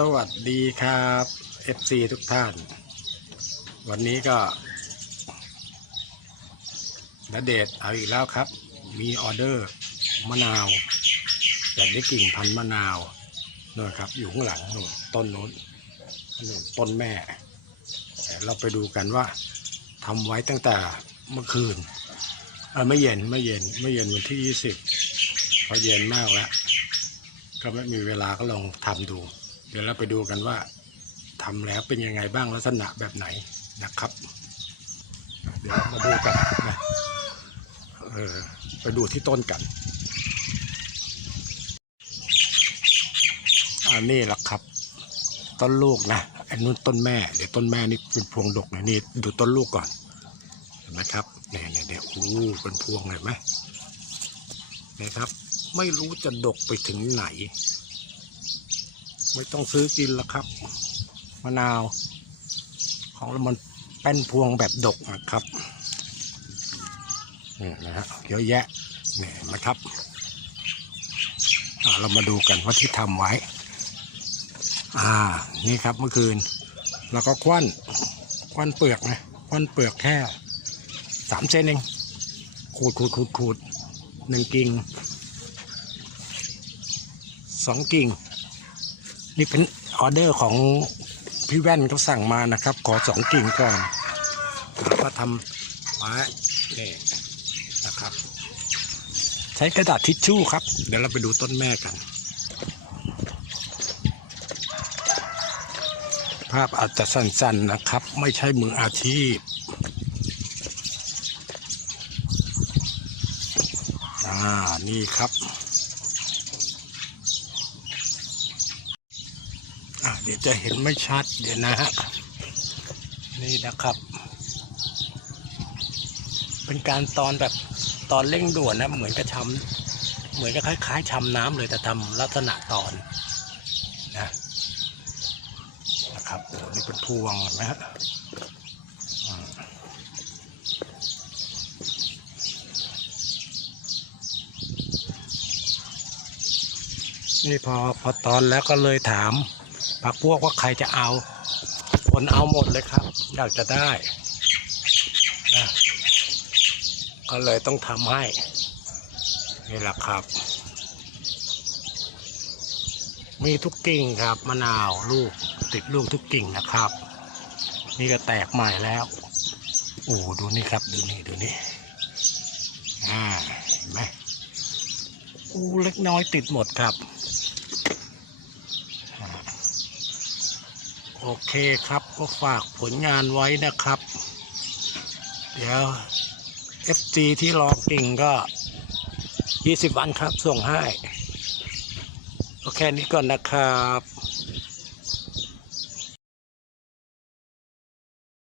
สวัสดีครับ FC ทุกท่าน วันนี้ก็ณเดชเอาอีกแล้วครับ มีออเดอร์มะนาวอยากได้กิ่งพันธุ์มะนาวนู่นครับ อยู่ข้างหลังนู่นต้นนู้นนู่นต้นแม่ เราไปดูกันว่าทำไว้ตั้งแต่เมื่อคืนเออไม่เย็นไม่เย็นไม่เย็นวันที่ยี่สิบเพราะเย็นมากแล้วก็ไม่มีเวลาก็ลองทำดู ดี๋ยวเราไปดูกันว่าทำแล้วเป็นยังไงบ้างลักษณะแบบไหนนะครับ เดี๋ยวมาดูกันนะเออไปดูที่ต้นกัน อันนี้แหละครับ ต้นลูกนะอันนู้นต้นแม่ เดี๋ยวต้นแม่นี่เป็นพวงดกนะนี่ดูต้นลูกก่อนเห็นไหมครับเนี่ยเนี่ยเนี่ยอู้เป็นพวงเห็นไหมนะครับ ไม่รู้จะดกไปถึงไหน ไม่ต้องซื้อกินแล้วครับ มะนาว ของเรามันเป็นพวงแบบดกนะครับนี่นะฮะเยอะแยะนี่นะครับอ่าเรามาดูกันว่าที่ทำไว้ อ่า นี่ครับเมื่อคืนเราก็ควันควันเปลือกนะควันเปลือกแค่สามเซนเองขูดขูดขูดขูดหนึ่งกิ่งสองกิ่ง นี่เป็นออเดอร์ของพี่แว่นเขาสั่งมานะครับ ขอสองกิ่งก่อนแล้วก็ทำไว้นี่นะครับ ใช้กระดาษทิชชู่ครับ เดี๋ยวเราไปดูต้นแม่กัน ภาพอาจจะสั้นๆนะครับ ไม่ใช่มืออาชีพอ่านี่ครับ อะ เดี๋ยวจะเห็นไม่ชัดเดี๋ยวนะฮะนี่นะครับ เป็นการตอนแบบตอนเร่งด่วนนะเหมือนกับชำเหมือนกับคล้ายๆชำน้ำเลยแต่ทำลักษณะตอนนะนะครับโอ้นี่เป็นพวงนะฮะนี่พอพอตอนแล้วก็เลยถาม พักพวกว่าใครจะเอา คนเอาหมดเลยครับ อยากจะได้นะก็เลยต้องทำให้ นี่แหละครับ มีทุกกิ่งครับมะนาวลูกติดลูกทุกกิ่งนะครับ นี่ก็แตกใหม่แล้วโอ้ดูนี่ครับดูนี่ดูนี่อ่าเห็นไหมอู้เล็กน้อยติดหมดครับ โอเคครับก็ฝากผลงานไว้นะครับ เดี๋ยว FG ที่รอกิ่งก็ 20 วันครับส่งให้โอเคนี้ก่อนนะครับ